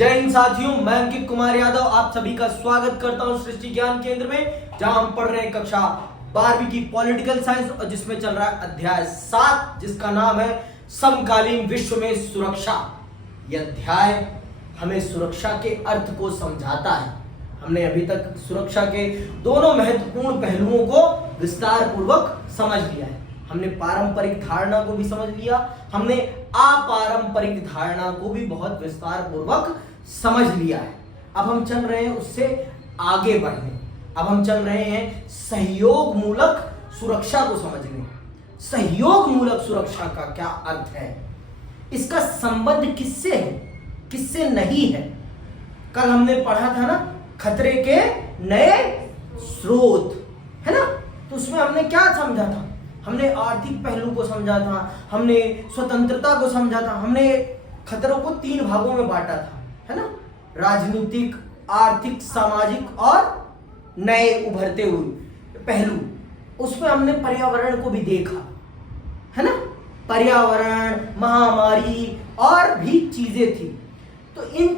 जय हिंद साथियों, मैं अंकित कुमार यादव आप सभी का स्वागत करता हूं सृष्टि ज्ञान केंद्र में, जहां हम पढ़ रहे हैं कक्षा 12वीं की पॉलिटिकल साइंस और जिसमें चल रहा है अध्याय 7 जिसका नाम है समकालीन विश्व में सुरक्षा। यह अध्याय हमें सुरक्षा के अर्थ को समझाता है। हमने अभी तक सुरक्षा के दोनों महत्वपूर्ण पहलुओं को विस्तार पूर्वक समझ लिया है। हमने पारंपरिक धारणा को भी समझ लिया, हमने अपारंपरिक धारणा को भी बहुत विस्तार पूर्वक समझ लिया है। अब हम चल रहे हैं उससे आगे बढ़ने। अब हम चल रहे हैं सहयोग मूलक सुरक्षा को समझने। सहयोग मूलक सुरक्षा का क्या अर्थ है, इसका संबंध किससे है, किससे नहीं है। कल हमने पढ़ा था ना खतरे के नए स्रोत, है ना। तो उसमें हमने क्या समझा था, हमने आर्थिक पहलू को समझा था, हमने स्वतंत्रता को समझा था, हमने खतरों को 3 भागों में बांटा था, है ना। राजनीतिक, आर्थिक, सामाजिक और नए उभरते हुए पहलू। उसमें हमने पर्यावरण को भी देखा, है ना। पर्यावरण, महामारी और भी चीजें थी। तो इन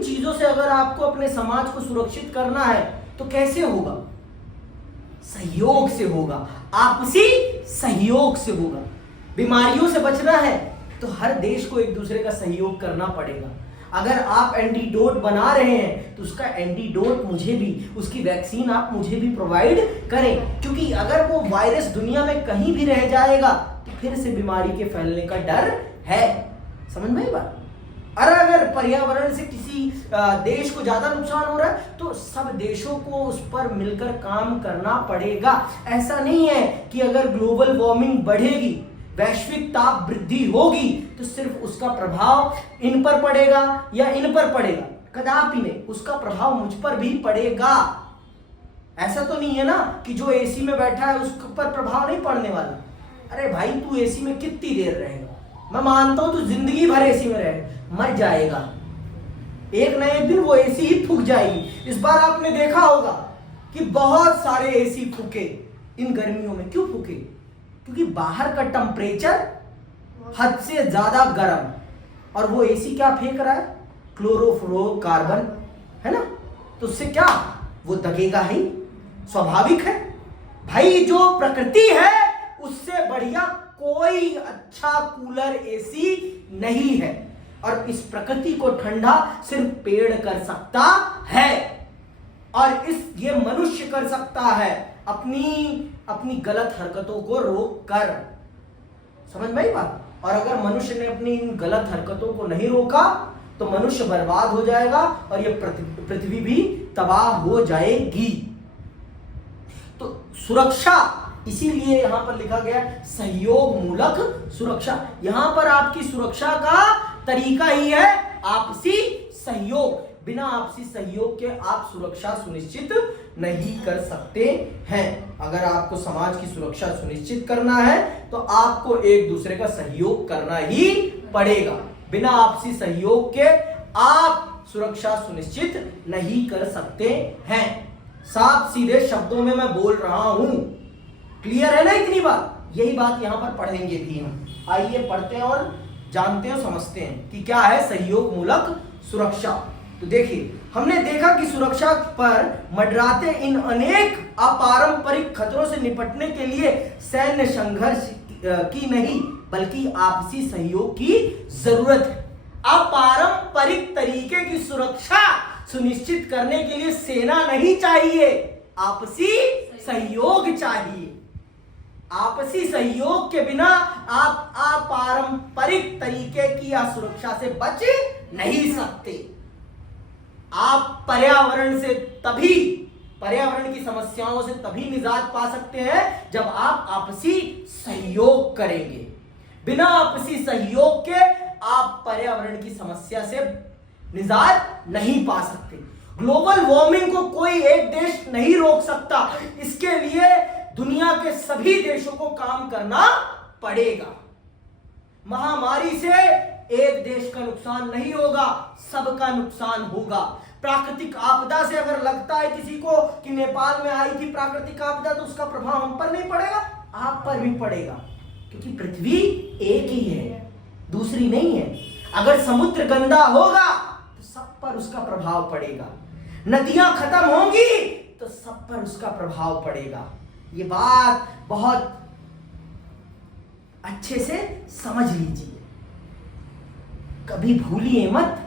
चीजों से अगर आपको अपने समाज को सुरक्षित करना है तो कैसे होगा, सहयोग से होगा, आपसी सहयोग से होगा। बीमारियों से बचना है तो हर देश को एक दूसरे का सहयोग करना पड़ेगा। अगर आप एंटीडोट बना रहे हैं तो उसका एंटीडोट मुझे भी, उसकी वैक्सीन आप मुझे भी प्रोवाइड करें, क्योंकि अगर वो वायरस दुनिया में कहीं भी रह जाएगा तो फिर से बीमारी के फैलने का डर है। समझ में आई बात। और अगर पर्यावरण से किसी देश को ज्यादा नुकसान हो रहा है तो सब देशों को उस पर मिलकर काम करना पड़ेगा। ऐसा नहीं है कि अगर ग्लोबल वार्मिंग बढ़ेगी, वैश्विक ताप वृद्धि होगी तो सिर्फ उसका प्रभाव इन पर पड़ेगा या इन पर पड़ेगा, कदापि नहीं, उसका प्रभाव मुझ पर भी पड़ेगा। ऐसा तो नहीं है ना कि जो एसी में बैठा है उस पर प्रभाव नहीं पड़ने वाला। अरे भाई, तू एसी में कितनी देर रहेगा, मैं मानता हूं तू जिंदगी भर एसी में रहे, मर जाएगा, एक न एक दिन वो एसी ही फूक जाएगी। इस बार आपने देखा होगा कि बहुत सारे एसी फूके इन गर्मियों में। क्यों फूके? क्योंकि बाहर का टेम्परेचर हद से ज्यादा गर्म, और वो एसी क्या फेंक रहा है, क्लोरोफ्लोरोकार्बन, है ना। तो उससे क्या, वो दगेगा ही, स्वाभाविक है भाई। जो प्रकृति है उससे बढ़िया कोई अच्छा कूलर एसी नहीं है, और इस प्रकृति को ठंडा सिर्फ पेड़ कर सकता है, और ये मनुष्य कर सकता है अपनी गलत हरकतों को रोक कर। समझ में आई बात। और अगर मनुष्य ने अपनी इन गलत हरकतों को नहीं रोका तो मनुष्य बर्बाद हो जाएगा और ये पृथ्वी भी तबाह हो जाएगी। तो सुरक्षा, इसीलिए यहां पर लिखा गया सहयोग मूलक सुरक्षा। यहां पर आपकी सुरक्षा का तरीका ही है आपसी सहयोग। बिना आपसी सहयोग के आप सुरक्षा सुनिश्चित नहीं कर सकते हैं। अगर आपको समाज की सुरक्षा सुनिश्चित करना है तो आपको एक दूसरे का सहयोग करना ही पड़ेगा। बिना आपसी सहयोग के आप सुरक्षा सुनिश्चित नहीं कर सकते हैं। साफ सीधे शब्दों में मैं बोल रहा हूं, क्लियर है ना इतनी बात। यही बात यहां पर पढ़ेंगे भी हम। आइए पढ़ते हैं और जानते हैं, समझते हैं कि क्या है सहयोग मूलक सुरक्षा। तो देखिए, हमने देखा कि सुरक्षा पर मंडराते इन अनेक अपारंपरिक खतरों से निपटने के लिए सैन्य संघर्ष की नहीं बल्कि आपसी सहयोग की जरूरत है। अपारंपरिक तरीके की सुरक्षा सुनिश्चित करने के लिए सेना नहीं चाहिए, आपसी सहयोग चाहिए। आपसी सहयोग के बिना आप अपारंपरिक तरीके की सुरक्षा से बच नहीं सकते। आप पर्यावरण की समस्याओं से तभी निजात पा सकते हैं जब आप आपसी सहयोग करेंगे। बिना आपसी सहयोग के आप पर्यावरण की समस्या से निजात नहीं पा सकते। ग्लोबल वार्मिंग को कोई एक देश नहीं रोक सकता, इसके लिए दुनिया के सभी देशों को काम करना पड़ेगा। महामारी से एक देश का नुकसान नहीं होगा, सबका नुकसान होगा। प्राकृतिक आपदा से अगर लगता है किसी को कि नेपाल में आई थी प्राकृतिक आपदा तो उसका प्रभाव हम पर नहीं पड़ेगा, आप पर भी पड़ेगा, क्योंकि पृथ्वी एक ही है, दूसरी नहीं है। अगर समुद्र गंदा होगा तो सब पर उसका प्रभाव पड़ेगा, नदियां खत्म होंगी तो सब पर उसका प्रभाव पड़ेगा। ये बात बहुत अच्छे से समझ लीजिए। कभी भूलिए मत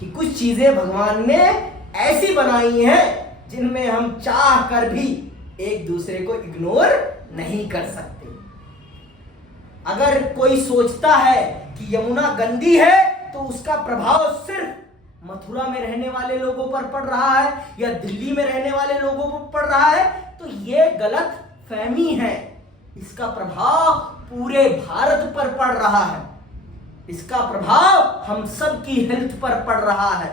कि कुछ चीजें भगवान ने ऐसी बनाई हैं जिनमें हम चाह कर भी एक दूसरे को इग्नोर नहीं कर सकते। अगर कोई सोचता है कि यमुना गंदी है तो उसका प्रभाव सिर्फ मथुरा में रहने वाले लोगों पर पड़ रहा है या दिल्ली में रहने वाले लोगों पर पड़ रहा है, तो ये गलत फहमी है। इसका प्रभाव पूरे भारत पर पड़ रहा है। इसका प्रभाव हम सब की हेल्थ पर पड़ रहा है।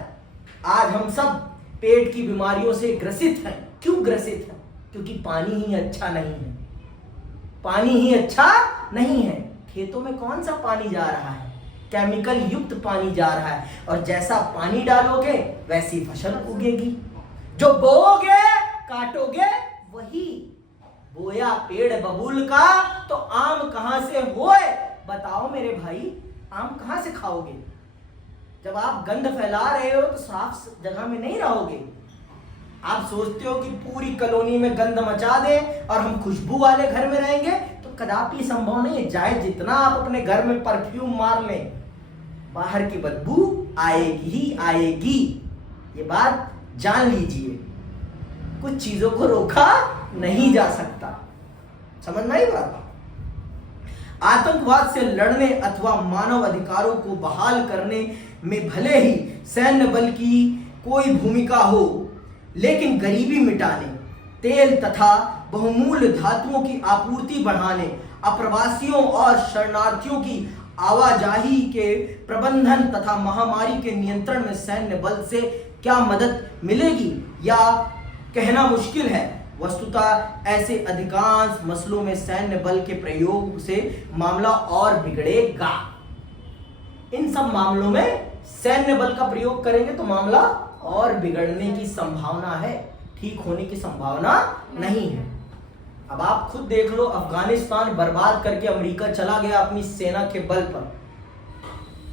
आज हम सब पेट की बीमारियों से ग्रसित हैं। क्यों ग्रसित हैं? क्योंकि पानी ही अच्छा नहीं है। पानी ही अच्छा नहीं है। खेतों में कौन सा पानी जा रहा है? केमिकल युक्त पानी जा रहा है, और जैसा पानी डालोगे वैसी फसल उगेगी। जो बोओगे काटोगे वही। बोया पेड़ बबूल का तो आम कहां से होए? बताओ मेरे भाई, आम कहां से खाओगे? जब आप गंध फैला रहे हो तो साफ जगह में नहीं रहोगे। आप सोचते हो कि पूरी कॉलोनी में गंध मचा दें और हम खुशबू वाले घर में रहेंगे, तो कदापि संभव नहीं है। चाहे जितना आप अपने घर में परफ्यूम मार लें, बाहर की बदबू आएगी ही आएगी। ये बात जान लीजिए। कुछ चीजों को रोका नहीं जा सकता। समझ में आई बात? आतंकवाद से लड़ने अथवा मानव अधिकारों को बहाल करने में भले ही सैन्य बल की कोई भूमिका हो, लेकिन गरीबी मिटाने, तेल तथा बहुमूल्य धातुओं की आपूर्ति बढ़ाने, अप्रवासियों और शरणार्थियों की आवाजाही के प्रबंधन तथा महामारी के नियंत्रण में सैन्य बल से क्या मदद मिलेगी, या कहना मुश्किल है। वस्तुतः ऐसे अधिकांश मसलों में सैन्य बल के प्रयोग से मामला और बिगड़ेगा। इन सब मामलों में सैन्य बल का प्रयोग करेंगे तो मामला और बिगड़ने की संभावना है, ठीक होने की संभावना नहीं है। अब आप खुद देख लो, अफगानिस्तान बर्बाद करके अमेरिका चला गया अपनी सेना के बल पर।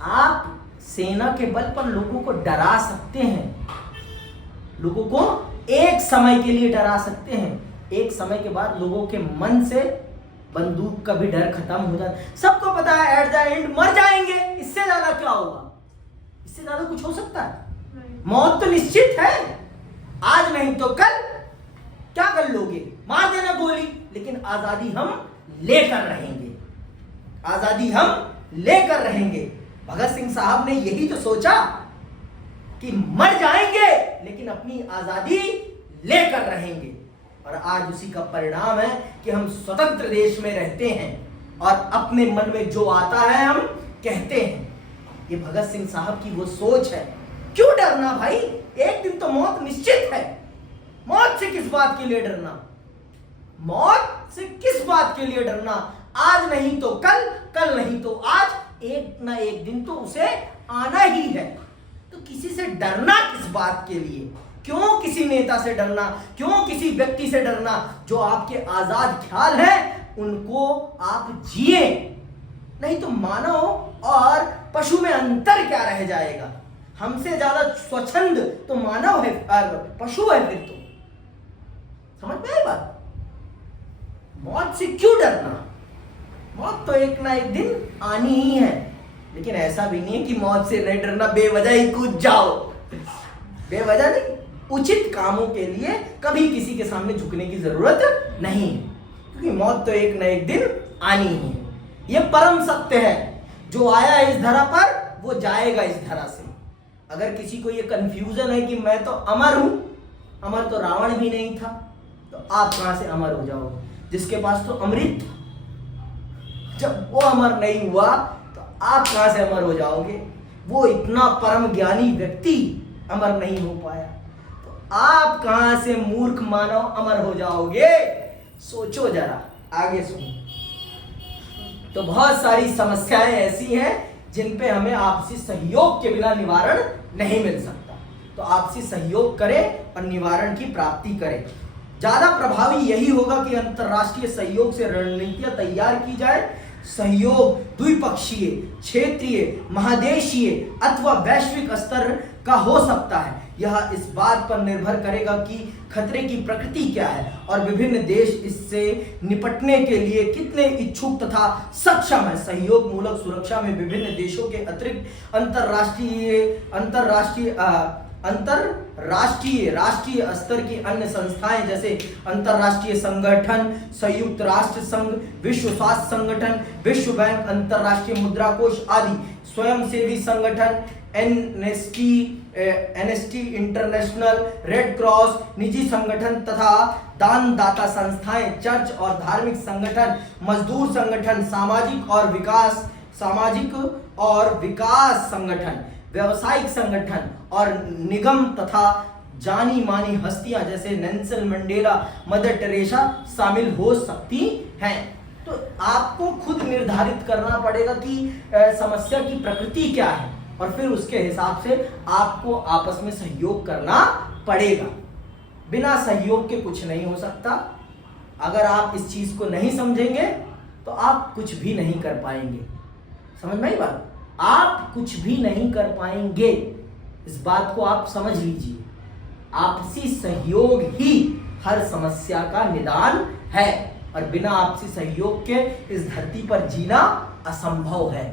आप सेना के बल पर लोगों को डरा सकते हैं, लोगों को एक समय के लिए डरा सकते हैं। एक समय के बाद लोगों के मन से बंदूक का भी डर खत्म हो जाता है। सबको पता है एट द एंड मर जाएंगे, इससे ज्यादा क्या होगा? इससे ज्यादा कुछ हो सकता है? मौत तो निश्चित है। आज नहीं तो कल क्या कर लोगे? मार देना गोली, लेकिन आजादी हम लेकर रहेंगे। आजादी हम लेकर रहेंगे। भगत सिंह साहब ने यही तो सोचा कि मर जाएंगे लेकिन अपनी आजादी लेकर रहेंगे, और आज उसी का परिणाम है कि हम स्वतंत्र देश में रहते हैं और अपने मन में जो आता है हम कहते हैं। ये भगत सिंह साहब की वो सोच है। क्यों डरना भाई? एक दिन तो मौत निश्चित है। मौत से किस बात के लिए डरना? मौत से किस बात के लिए डरना? आज नहीं तो कल, कल नहीं तो आज, एक ना एक दिन तो उसे आना ही है। तो किसी से डरना किस बात के लिए? क्यों किसी नेता से डरना? क्यों किसी व्यक्ति से डरना? जो आपके आजाद ख्याल हैं उनको आप जिए, नहीं तो मानव और पशु में अंतर क्या रह जाएगा? हमसे ज्यादा स्वच्छंद तो मानव है, पशु है। फिर तो समझ में आई बात? मौत से क्यों डरना? मौत तो एक ना एक दिन आनी ही है, लेकिन ऐसा भी नहीं है कि मौत से नहीं डरना, बेवजह ही कूद जाओ। बेवजह नहीं, उचित कामों के लिए कभी किसी के सामने झुकने की जरूरत नहीं है, क्योंकि मौत तो एक ना एक दिन आनी ही है। यह परम सत्य है। जो आया इस धरा पर वो जाएगा इस धरा से। अगर किसी को यह कंफ्यूजन है कि मैं तो अमर हूं, अमर तो रावण भी नहीं था, तो आप कहां से अमर हो जाओगे? जिसके पास तो अमृत था, जब वो अमर नहीं हुआ तो आप कहां से अमर हो जाओगे? वो इतना परम ज्ञानी व्यक्ति अमर नहीं हो पाया, तो आप कहां से मूर्ख मानव अमर हो जाओगे? सोचो जरा, आगे सुनो। तो बहुत सारी समस्याएं ऐसी हैं जिन पे हमें आपसी सहयोग के बिना निवारण नहीं मिल सकता। तो आपसी सहयोग करें और निवारण की प्राप्ति करें। ज्यादा प्रभावी यही होगा कि अंतर्राष्ट्रीय सहयोग से रणनीतियां तैयार की जाए, सहयोग द्विपक्षीय, क्षेत्रीय, महादेशीय अथवा वैश्विक स्तर का हो सकता है। यह इस बात पर निर्भर करेगा कि खतरे की प्रकृति क्या है और विभिन्न देश इससे निपटने के लिए कितने इच्छुक तथा सक्षम है। सहयोग मूलक सुरक्षा में विभिन्न देशों के अतिरिक्त राष्ट्रीय स्तर की अन्य संस्थाएं जैसे अंतरराष्ट्रीय संगठन, संयुक्त राष्ट्र संघ, विश्व स्वास्थ्य संगठन, विश्व बैंक, अंतरराष्ट्रीय मुद्रा कोष आदि, स्वयंसेवी संगठन, एनएसटी इंटरनेशनल, रेड क्रॉस, निजी संगठन तथा दानदाता संस्थाएं, चर्च और धार्मिक संगठन, मजदूर संगठन, सामाजिक और विकास संगठन, व्यावसायिक संगठन और निगम तथा जानी मानी हस्तियां जैसे नेल्सन मंडेला, मदर टेरेसा शामिल हो सकती हैं। तो आपको खुद निर्धारित करना पड़ेगा कि समस्या की प्रकृति क्या है और फिर उसके हिसाब से आपको आपस में सहयोग करना पड़ेगा। बिना सहयोग के कुछ नहीं हो सकता। अगर आप इस चीज को नहीं समझेंगे तो आप कुछ भी नहीं कर पाएंगे। समझ में आई बात? आप कुछ भी नहीं कर पाएंगे, इस बात को आप समझ लीजिए। आपसी सहयोग ही हर समस्या का निदान है और बिना आपसी सहयोग के इस धरती पर जीना असंभव है।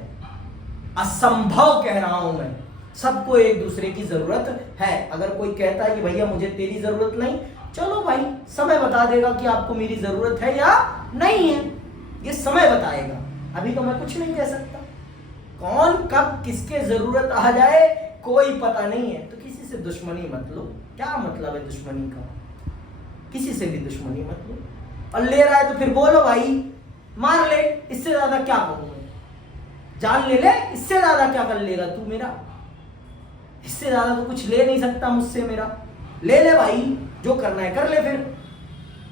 असंभव कह रहा हूं मैं। सबको एक दूसरे की जरूरत है। अगर कोई कहता है कि भैया मुझे तेरी जरूरत नहीं, चलो भाई, समय बता देगा कि आपको मेरी जरूरत है या नहीं है। ये समय बताएगा। अभी तो मैं कुछ नहीं कह सकता। कौन कब किसके जरूरत आ जाए कोई पता नहीं है। तो किसी से दुश्मनी मत लो। क्या मतलब है दुश्मनी का? किसी से भी दुश्मनी मत लो। और ले रहा है तो फिर बोलो भाई, मार ले, इससे ज्यादा क्या करूं मैं? जान ले ले, इससे ज्यादा क्या कर लेगा तू मेरा? इससे ज्यादा तो कुछ ले नहीं सकता मुझसे मेरा। ले ले भाई, जो करना है कर ले।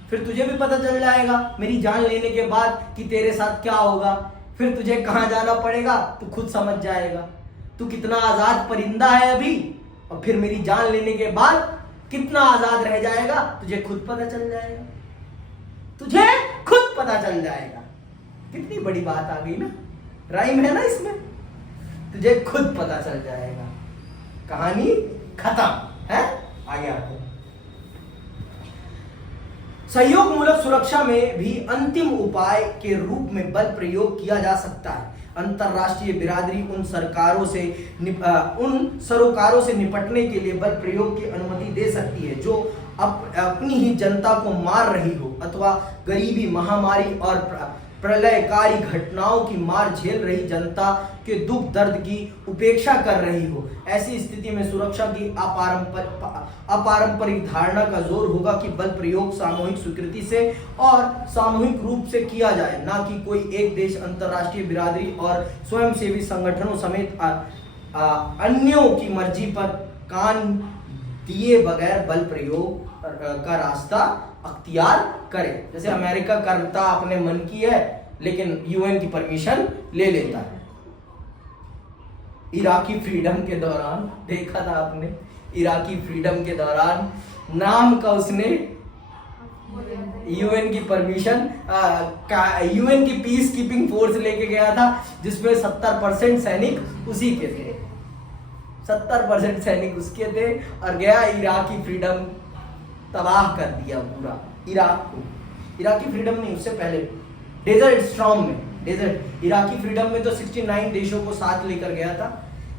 फिर तुझे भी पता चल जाएगा मेरी जान लेने के बाद कि तेरे साथ क्या होगा। फिर तुझे कहां जाना पड़ेगा तू खुद समझ जाएगा। तू कितना आजाद परिंदा है अभी, और फिर मेरी जान लेने के बाद कितना आजाद रह जाएगा तुझे खुद पता चल जाएगा। तुझे खुद पता चल जाएगा। कितनी बड़ी बात आ गई ना, राइम है ना इसमें। तुझे खुद पता चल जाएगा। कहानी खत्म है। आगे आते हैं। सहयोग मूलक सुरक्षा में भी अंतिम उपाय के रूप में बल प्रयोग किया जा सकता है। अंतरराष्ट्रीय बिरादरी उन सरोकारों से निपटने के लिए बल प्रयोग की अनुमति दे सकती है जो अपनी ही जनता को मार रही हो अथवा गरीबी, महामारी और प्रलयकारी घटनाओं की मार झेल रही जनता के दुख दर्द की उपेक्षा कर रही हो। ऐसी स्थिति में सुरक्षा की अपारंपरिक धारणा का जोर होगा कि बल प्रयोग सामूहिक स्वीकृति से और सामूहिक रूप से किया जाए, ना कि कोई एक देश अंतरराष्ट्रीय बिरादरी और स्वयंसेवी संगठनों समेत अन्यों की मर्जी पर कान दिए बगैर बल प्रयोग का रास्ता अख्तियार करे। जैसे अमेरिका करता अपने मन की है लेकिन यूएन की परमिशन ले लेता है। इराकी फ्रीडम के दौरान देखा था आपने, इराकी फ्रीडम के दौरान नाम का उसने यूएन की परमिशन, यूएन की पीस कीपिंग फोर्स लेके गया था जिसमें 70% सैनिक उसी के थे। 70% सैनिक उसके थे और गया इराकी फ्रीडम तबाह कर दिया पूरा इराक को। इराकी फ्रीडम नहीं, उससे पहले डेजर्ट स्टॉर्म में, डेजर्ट इराकी फ्रीडम में तो 69 देशों को साथ लेकर गया था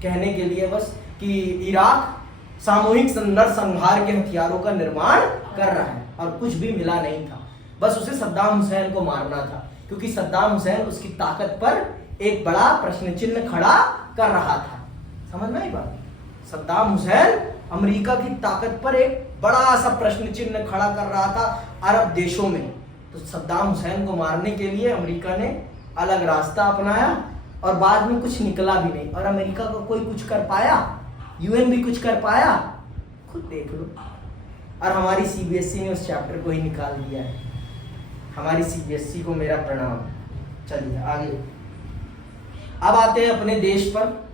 कहने के लिए बस कि इराक सामूहिक नरसंहार के हथियारों का निर्माण कर रहा है, और कुछ भी मिला नहीं था। बस उसे सद्दाम हुसैन को मारना था क्योंकि सद्दाम हुसैन उसकी ताकत पर एक बड़ा प्रश्न चिन्ह खड़ा कर रहा था। समझ में आई बात? सद्दाम हुसैन अमेरिका की ताकत पर एक बड़ा सा प्रश्न चिन्ह खड़ा कर रहा था अरब देशों में। तो सद्दाम हुसैन को मारने के लिए अमेरिका ने अलग रास्ता अपनाया और बाद में कुछ निकला भी नहीं। और अमेरिका को कोई कुछ कर पाया? यूएन भी कुछ कर पाया? खुद देख लो। और हमारी सीबीएसई ने उस चैप्टर को ही निकाल दिया है। हमारी सीबीएसई को मेरा प्रणाम। चलिए आगे। अब आते हैं अपने देश पर।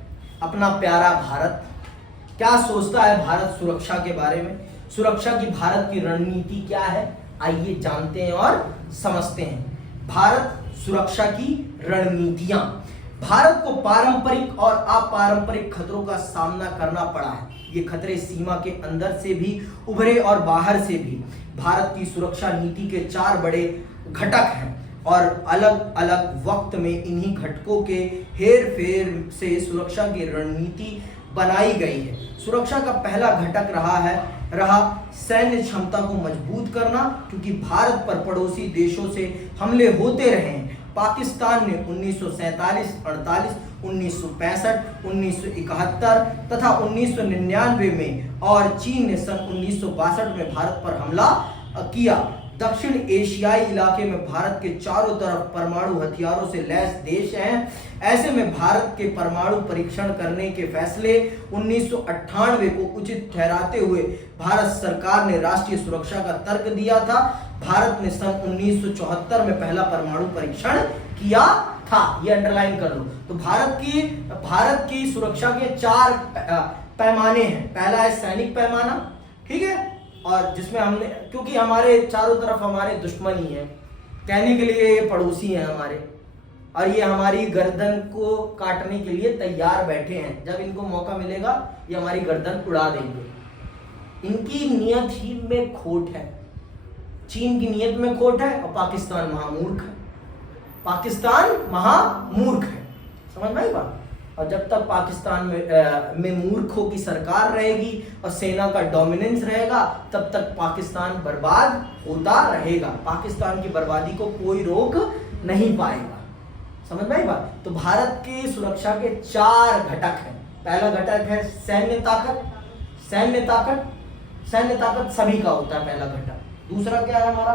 अपना प्यारा भारत क्या सोचता है भारत सुरक्षा के बारे में? सुरक्षा की भारत की रणनीति क्या है? आइए जानते हैं और समझते हैं। भारत सुरक्षा की रणनीतियां। भारत को पारंपरिक और अपारंपरिक खतरों का सामना करना पड़ा है। ये खतरे सीमा के अंदर से भी उभरे और बाहर से भी। भारत की सुरक्षा नीति के 4 बड़े घटक हैं और अलग अलग वक्त में इन्हीं घटकों के हेर फेर से सुरक्षा की रणनीति बनाई गई है। सुरक्षा का पहला घटक रहा सैन्य क्षमता को मजबूत करना, क्योंकि भारत पर पड़ोसी देशों से हमले होते रहे हैं। पाकिस्तान ने 1947, 48, 1965, 1971 तथा 1999 में और चीन ने सन 1962 में भारत पर हमला किया। दक्षिण एशियाई इलाके में भारत के चारों तरफ परमाणु हथियारों से लैस देश हैं। ऐसे में भारत के परमाणु परीक्षण करने के फैसले 1998 को उचित ठहराते हुए भारत सरकार ने राष्ट्रीय सुरक्षा का तर्क दिया था। भारत ने सन 1974 में पहला परमाणु परीक्षण किया था, ये अंडरलाइन कर लो। तो भारत की सुरक्षा के 4 पैमाने हैं। पहला है सैनिक पैमाना, ठीक है, और जिसमें हमने, क्योंकि हमारे चारों तरफ हमारे दुश्मन ही हैं, कहने के लिए ये पड़ोसी हैं हमारे, और ये हमारी गर्दन को काटने के लिए तैयार बैठे हैं। जब इनको मौका मिलेगा ये हमारी गर्दन उड़ा देंगे। इनकी नियत ही में खोट है, चीन की नियत में खोट है और पाकिस्तान महामूर्ख है। पाकिस्तान महामूर्ख है, समझ में आई बात। और जब तक पाकिस्तान में मूर्खों की सरकार रहेगी और सेना का डोमिनेंस रहेगा, तब तक पाकिस्तान बर्बाद होता रहेगा। पाकिस्तान की बर्बादी को कोई रोक नहीं पाएगा, समझ में आई बात। तो भारत की सुरक्षा के 4 घटक हैं। पहला घटक है सैन्य ताकत। सैन्य ताकत सभी का होता है, पहला घटक। दूसरा क्या है हमारा,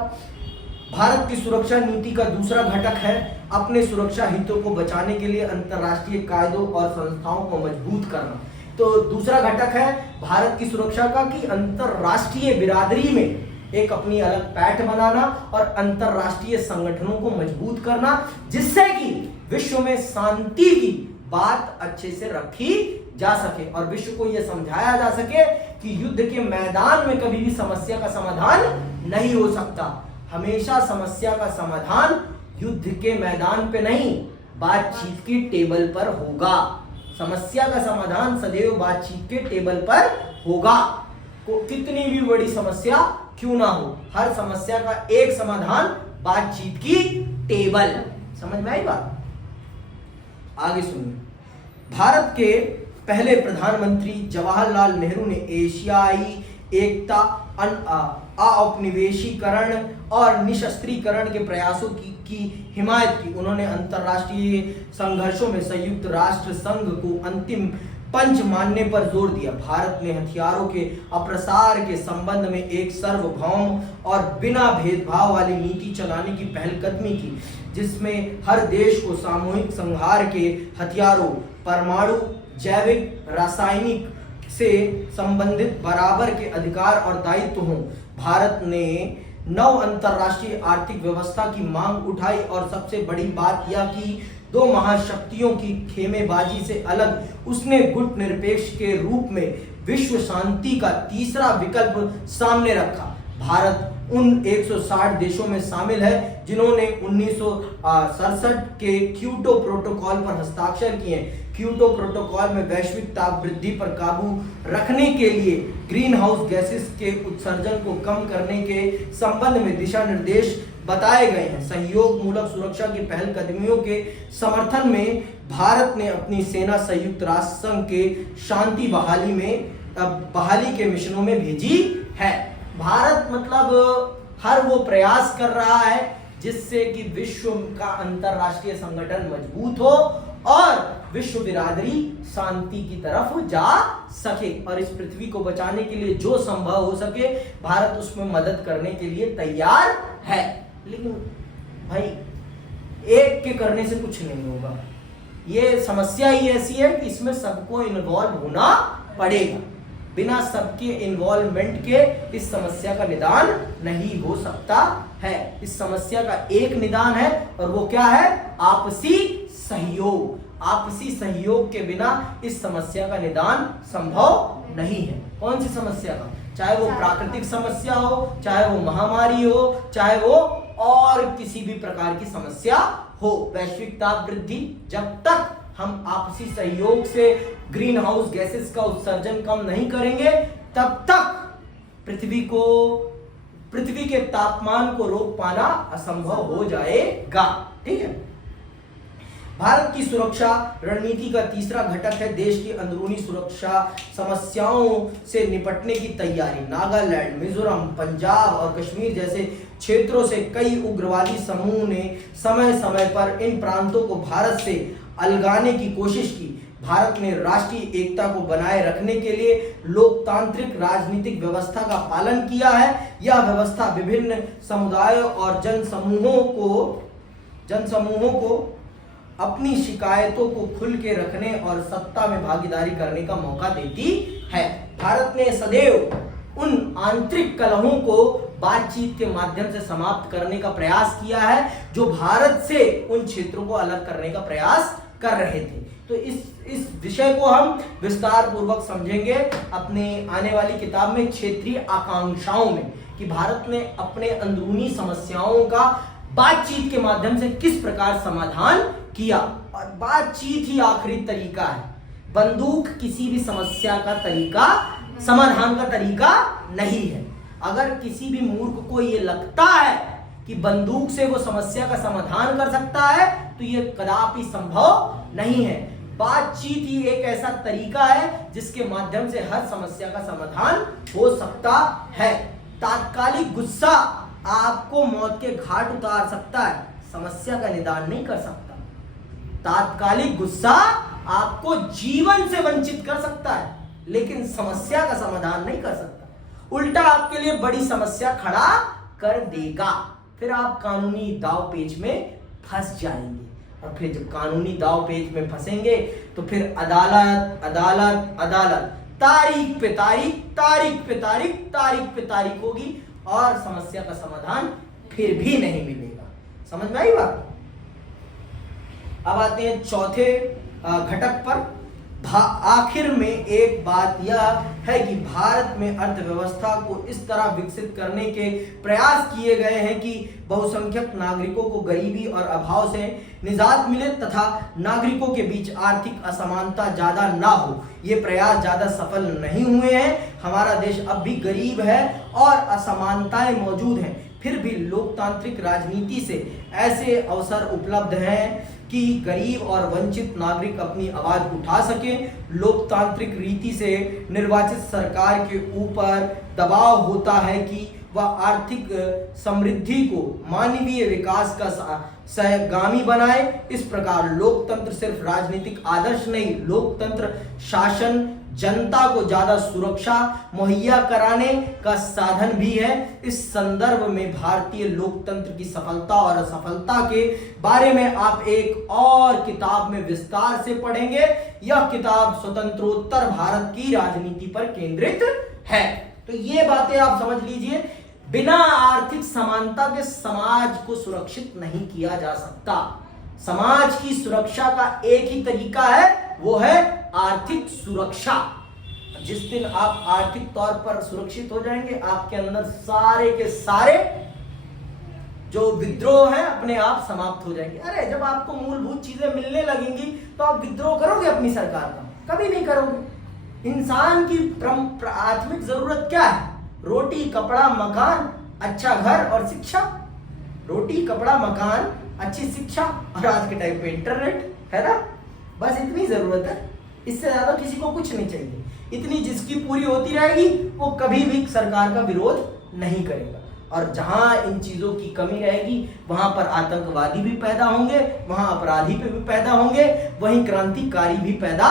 भारत की सुरक्षा नीति का दूसरा घटक है अपने सुरक्षा हितों को बचाने के लिए अंतर्राष्ट्रीय कायदों और संस्थाओं को मजबूत करना। तो दूसरा घटक है भारत की सुरक्षा का कि अंतर्राष्ट्रीय बिरादरी में एक अपनी अलग पैठ बनाना और अंतर्राष्ट्रीय संगठनों को मजबूत करना, जिससे कि विश्व में शांति की बात अच्छे से रखी जा सके और विश्व को यह समझाया जा सके कि युद्ध के मैदान में कभी भी समस्या का समाधान नहीं हो सकता। हमेशा समस्या का समाधान युद्ध के मैदान पे नहीं, बातचीत की टेबल पर होगा। समस्या का समाधान सदैव बातचीत के टेबल पर होगा। कितनी भी बड़ी समस्या क्यों ना हो, हर समस्या का एक समाधान बातचीत की टेबल। समझ में आई बात। आगे सुनिए। भारत के पहले प्रधानमंत्री जवाहरलाल नेहरू ने एशियाई एकता, औपनिवेशीकरण और निशस्त्रीकरण के प्रयासों की हिमायत की। उन्होंने अंतर्राष्ट्रीय संघर्षों में संयुक्त राष्ट्र संघ को अंतिम पंच मानने पर जोर दिया। भारत ने हथियारों के अप्रसार के संबंध में एक सार्वभौम और बिना भेदभाव वाली नीति चलाने की पहलकदमी की, जिसमें हर देश को सामूहिक संहार के हथियारों, परमाणु, जैविक, रासायनिक से संबंधित बराबर के अधिकार और दायित्व हों। भारत ने नव अंतर्राष्ट्रीय आर्थिक व्यवस्था की मांग उठाई और सबसे बड़ी बात यह कि 2 महाशक्तियों की खेमेबाजी से अलग उसने गुट निरपेक्ष के रूप में विश्व शांति का तीसरा विकल्प सामने रखा। भारत उन 160 देशों में शामिल है जिन्होंने 1967 के क्योटो प्रोटोकॉल पर हस्ताक्षर किए। क्योटो प्रोटोकॉल में वैश्विक ताप वृद्धि पर काबू रखने के लिए ग्रीन हाउस गैसेस के उत्सर्जन को कम करने के संबंध में दिशा निर्देश बताए गए हैं। सहयोग मूलक सुरक्षा की पहलकदमियों के समर्थन में भारत ने अपनी सेना संयुक्त राष्ट्र संघ के शांति बहाली के मिशनों में भेजी है। भारत मतलब हर वो प्रयास कर रहा है जिससे कि विश्व का अंतरराष्ट्रीय संगठन मजबूत हो और विश्व बिरादरी शांति की तरफ जा सके, और इस पृथ्वी को बचाने के लिए जो संभव हो सके भारत उसमें मदद करने के लिए तैयार है। लेकिन भाई एक के करने से कुछ नहीं होगा। ये समस्या ही ऐसी है कि इसमें सबको इन्वॉल्व होना पड़ेगा। बिना सबके इन्वॉल्वमेंट के इस समस्या का निदान नहीं हो सकता है। इस समस्या का एक निदान है और वो क्या है? आपसी सहयोग। आपसी सहयोग के बिना इस समस्या का निदान संभव नहीं है। कौन सी समस्या का? चाहे वो प्राकृतिक समस्या हो, चाहे वो महामारी हो, चाहे वो और किसी भी प्रकार की समस्या हो वैश्विक ताप वृद्धि, जब तक हम आपसी सहयोग से ग्रीन हाउस गैसेस का उत्सर्जन कम नहीं करेंगे, तब तक पृथ्वी के तापमान को रोक पाना असंभव हो जाएगा। ठीक है। भारत की सुरक्षा रणनीति का तीसरा घटक है देश की अंदरूनी सुरक्षा समस्याओं से निपटने की तैयारी। नागालैंड, मिजोरम, पंजाब और कश्मीर जैसे क्षेत्रों से कई उग्रवादी समूह ने समय समय पर इन प्रांतों को भारत से अलगाने की कोशिश की। भारत ने राष्ट्रीय एकता को बनाए रखने के लिए लोकतांत्रिक राजनीतिक व्यवस्था का पालन किया है। यह व्यवस्था विभिन्न समुदायों और जनसमूहों को अपनी शिकायतों को खुल के रखने और सत्ता में भागीदारी करने का मौका देती है। भारत ने सदैव उन आंतरिक कलहों को बातचीत के माध्यम से समाप्त करने का प्रयास किया है जो भारत से उन क्षेत्रों को अलग करने का प्रयास कर रहे थे। तो इस विषय को हम विस्तार पूर्वक समझेंगे अपने आने वाली किताब में क्षेत्रीय आकांक्षाओं में, कि भारत ने अपने अंदरूनी समस्याओं का बातचीत के माध्यम से किस प्रकार समाधान किया। और बातचीत ही आखिरी तरीका है। बंदूक किसी भी समस्या का तरीका, समाधान का तरीका नहीं है। अगर किसी भी मूर्ख को यह लगता है कि बंदूक से वो समस्या का समाधान कर सकता है, तो ये कदापि संभव नहीं है। बातचीत ही एक ऐसा तरीका है जिसके माध्यम से हर समस्या का समाधान हो सकता है। तात्कालिक गुस्सा आपको मौत के घाट उतार सकता है, समस्या का निदान नहीं कर सकता। तात्कालिक गुस्सा आपको जीवन से वंचित कर सकता है, लेकिन समस्या का समाधान नहीं कर सकता। उल्टा आपके लिए बड़ी समस्या खड़ा कर देगा। फिर आप कानूनी दाव पेच में फंस जाएंगे, और फिर जब कानूनी दाव पेच में फंसेंगे तो फिर अदालत अदालत अदालत, तारीख पे तारीख, तारीख पे तारीख, तारीख पे तारीख होगी, और समस्या का समाधान फिर भी नहीं मिलेगा। समझ में आई बात? अब आते हैं चौथे घटक पर। आखिर में एक बात यह है कि भारत में अर्थव्यवस्था को इस तरह विकसित करने के प्रयास किए गए हैं कि बहुसंख्यक नागरिकों को गरीबी और अभाव से निजात मिले तथा नागरिकों के बीच आर्थिक असमानता ज्यादा ना हो। ये प्रयास ज्यादा सफल नहीं हुए हैं। हमारा देश अब भी गरीब है और असमानताएं मौजूद हैं। फिर भी लोकतांत्रिक राजनीति से ऐसे अवसर उपलब्ध हैं कि गरीब और वंचित नागरिक अपनी आवाज उठा सके। लोकतांत्रिक रीति से निर्वाचित सरकार के ऊपर दबाव होता है कि वह आर्थिक समृद्धि को मानवीय विकास का सहगामी बनाए। इस प्रकार लोकतंत्र सिर्फ राजनीतिक आदर्श नहीं, लोकतंत्र शासन जनता को ज्यादा सुरक्षा मुहैया कराने का साधन भी है। इस संदर्भ में भारतीय लोकतंत्र की सफलता और असफलता के बारे में आप एक और किताब में विस्तार से पढ़ेंगे। यह किताब स्वतंत्रोत्तर भारत की राजनीति पर केंद्रित है। तो ये बातें आप समझ लीजिए। बिना आर्थिक समानता के समाज को सुरक्षित नहीं किया जा सकता। समाज की सुरक्षा का एक ही तरीका है, वो है आर्थिक सुरक्षा। जिस दिन आप आर्थिक तौर पर सुरक्षित हो जाएंगे, आपके अंदर सारे के सारे जो विद्रोह है अपने आप समाप्त हो जाएंगे। अरे जब आपको मूलभूत चीजें मिलने लगेंगी तो आप विद्रोह करोगे अपनी सरकार का? कभी नहीं करोगे। इंसान की प्राथमिक जरूरत क्या है? रोटी, कपड़ा, मकान, अच्छा घर और शिक्षा। रोटी, कपड़ा, मकान, अच्छी शिक्षा और आज के टाइम पे इंटरनेट, है ना? बस इतनी जरूरत है। इससे ज्यादा किसी को कुछ नहीं चाहिए। इतनी जिसकी पूरी होती रहेगी वो कभी भी सरकार का विरोध नहीं करेगा। और जहां इन चीजों की कमी रहेगी वहां पर आतंकवादी भी पैदा होंगे, वहां अपराधी भी पैदा होंगे, वहीं क्रांतिकारी भी पैदा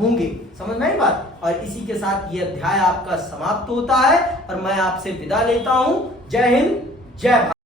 होंगे। समझ में आई बात? और इसी के साथ ये अध्याय आपका समाप्त होता है और मैं आपसे विदा लेता हूं। जय हिंद, जय भारत।